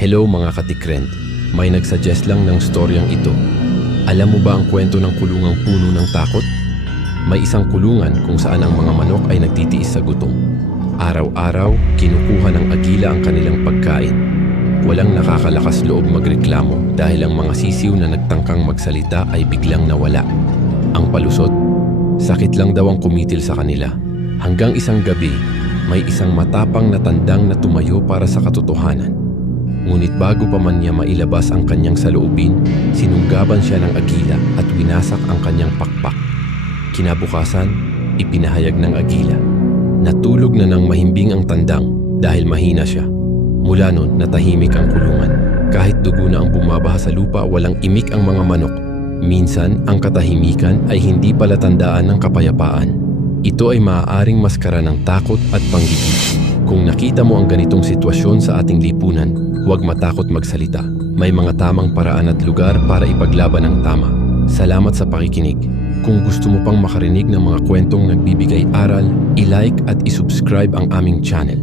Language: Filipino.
Hello mga katikrend, may nagsuggest lang ng storyang ito. Alam mo ba ang kwento ng kulungang puno ng takot? May isang kulungan kung saan ang mga manok ay nagtitiis sa gutom. Araw-araw, kinukuha ng agila ang kanilang pagkain. Walang nakakalakas loob magreklamo dahil ang mga sisiw na nagtangkang magsalita ay biglang nawala. Ang palusot, sakit lang daw ang kumitil sa kanila. Hanggang isang gabi, may isang matapang na tandang na tumayo para sa katotohanan. Ngunit bago pa man niya mailabas ang kanyang saloobin, sinunggaban siya ng agila at winasak ang kanyang pakpak. Kinabukasan, ipinahayag ng agila. Natulog na ng mahimbing ang tandang dahil mahina siya. Mula noon, natahimik ang kulungan. Kahit dugo na ang bumabaha sa lupa, walang imik ang mga manok. Minsan, ang katahimikan ay hindi pala tandaan ng kapayapaan. Ito ay maaaring maskara ng takot at panggigil. Kung nakita mo ang ganitong sitwasyon sa ating lipunan, huwag matakot magsalita. May mga tamang paraan at lugar para ipaglaban ang tama. Salamat sa pakikinig. Kung gusto mo pang makarinig ng mga kwentong nagbibigay aral, i-like at isubscribe ang aming channel.